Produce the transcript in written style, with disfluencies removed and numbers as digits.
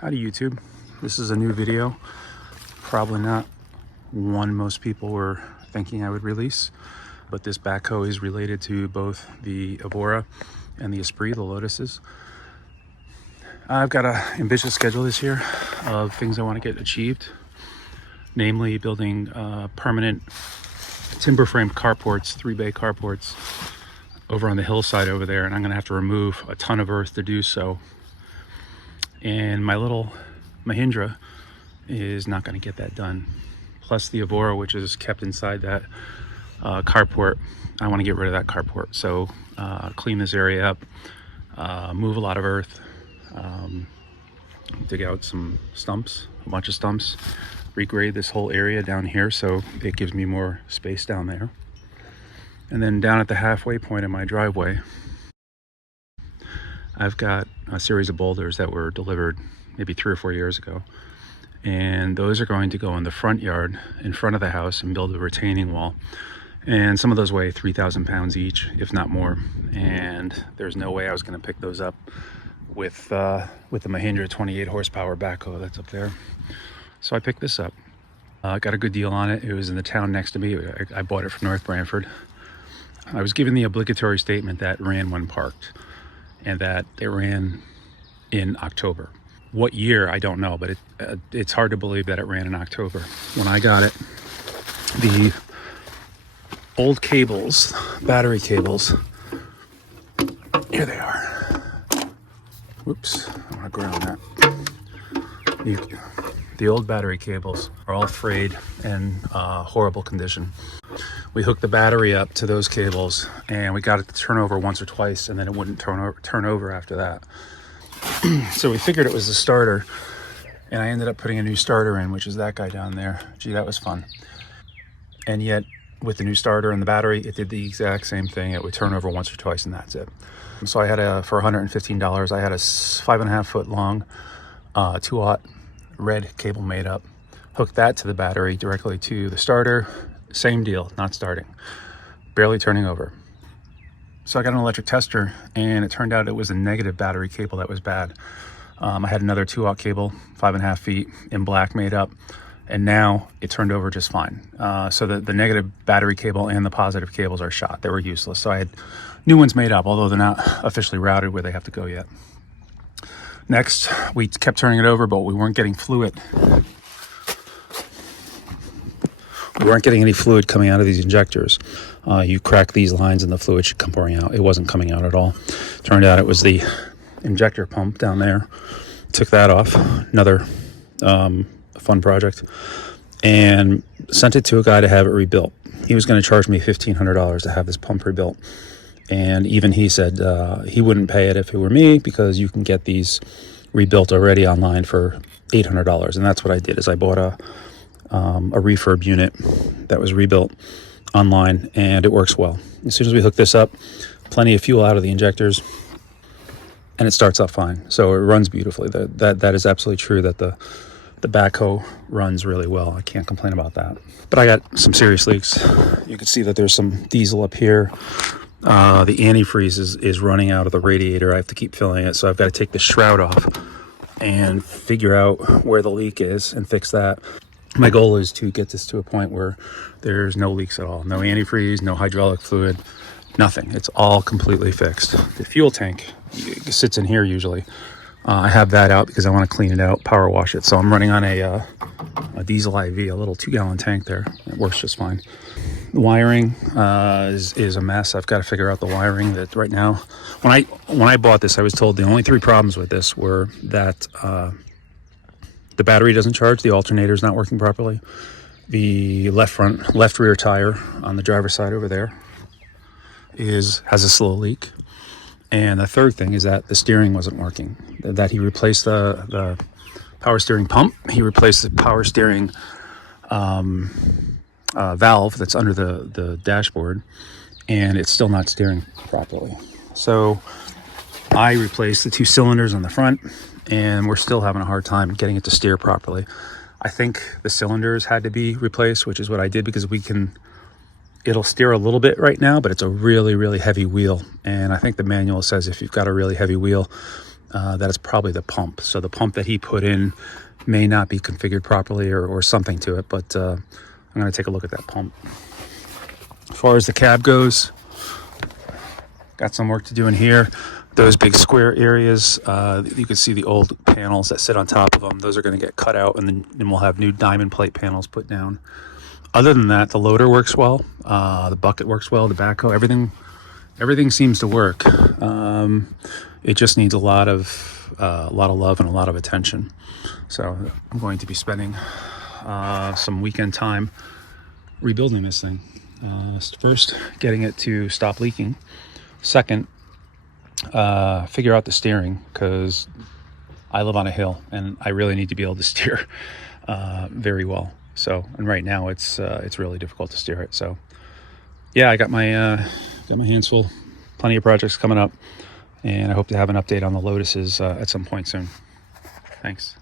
Howdy YouTube. This is a new video. Probably not one most people were thinking I would release, but this backhoe is related to both the Evora and the Esprit, the Lotuses. I've got an ambitious schedule this year of things I want to get achieved, namely building permanent timber framed carports, 3-bay carports over on the hillside over there, and I'm going to have to remove a ton of earth to do so. And my little Mahindra is not going to get that done. Plus the Evora, which is kept inside that carport, I want to get rid of that carport. So clean this area up, move a lot of earth, dig out some stumps, a bunch of stumps, regrade this whole area down here so it gives me more space down there. And then down at the halfway point in my driveway, I've got a series of boulders that were delivered maybe 3 or 4 years ago. And those are going to go in the front yard in front of the house and build a retaining wall. And some of those weigh 3,000 pounds each, if not more. And there's no way I was going to pick those up with the Mahindra 28 horsepower backhoe that's up there. So I picked this up. I got a good deal on it. It was in the town next to me. I bought it from North Branford. I was given the obligatory statement that ran when parked, and that it ran in October. What year, I don't know, but it's hard to believe that it ran in October. When I got it, the old cables, battery cables, here they are. Whoops, I want to ground that. The old battery cables are all frayed and horrible condition. We hooked the battery up to those cables and we got it to turn over once or twice, and then it wouldn't turn over after that. So we figured it was the starter, and I ended up putting a new starter in, which is that guy down there. Gee, that was fun. And yet with the new starter and the battery, it did the exact same thing. It would turn over once or twice and that's it. So I had for $115, I had a 5.5 foot long 2-aught red cable made up, hooked that to the battery directly to the starter. Same deal, not starting, barely turning over. So I got an electric tester, and it turned out it was a negative battery cable that was bad. I had another 2-aught cable, 5.5 feet in black made up, and now it turned over just fine. So the negative battery cable and the positive cables are shot. They were useless. So I had new ones made up, although they're not officially routed where they have to go yet. Next, we kept turning it over, but we weren't getting fluid. We weren't getting any fluid coming out of these injectors. You crack these lines and the fluid should come pouring out. It wasn't coming out at all. Turned out it was the injector pump down there. Took that off, another fun project, and sent it to a guy to have it rebuilt. He was going to charge me $1,500 to have this pump rebuilt. And even he said he wouldn't pay it if it were me, because you can get these rebuilt already online for $800. And that's what I did, is I bought a refurb unit that was rebuilt online, and it works well. As soon as we hook this up, plenty of fuel out of the injectors, and it starts up fine. So it runs beautifully. That is absolutely true, that the backhoe runs really well. I can't complain about that. But I got some serious leaks. You can see that there's some diesel up here. The antifreeze is running out of the radiator. I have to keep filling it, so I've got to take the shroud off and figure out where the leak is and fix that. My goal is to get this to a point where there's no leaks at all. No antifreeze, no hydraulic fluid, nothing. It's all completely fixed. The fuel tank sits in here usually. I have that out because I want to clean it out, power wash it. So I'm running on a diesel IV, a little 2-gallon tank there. It works just fine. The wiring is a mess. I've got to figure out the wiring. That right now, when I bought this, I was told the only 3 problems with this were that the battery doesn't charge, the alternator is not working properly, the left rear tire on the driver's side over there has a slow leak, and the third thing is that the steering wasn't working. That he replaced the power steering pump, he replaced the power steering valve that's under the dashboard, and it's still not steering properly. So I replaced the 2 cylinders on the front, and we're still having a hard time getting it to steer properly. I think the cylinders had to be replaced, which is what I did, because it'll steer a little bit right now, but it's a really, really heavy wheel. And I think the manual says if you've got a really heavy wheel, that it's probably the pump. So the pump that he put in may not be configured properly or something to it, but I'm going to take a look at that pump. As far as the cab goes, got some work to do in here. Those big square areas, you can see the old panels that sit on top of them. Those are going to get cut out, and then we'll have new diamond plate panels put down. Other than that, the loader works well. The bucket works well. The backhoe, everything seems to work. It just needs a lot of love and a lot of attention. So I'm going to be spending some weekend time rebuilding this thing. First, getting it to stop leaking. Second, figure out the steering, because I live on a hill and I really need to be able to steer very well. So, and right now it's really difficult to steer it. So yeah, I got my hands full. Plenty of projects coming up, and I hope to have an update on the Lotuses at some point soon. Thanks.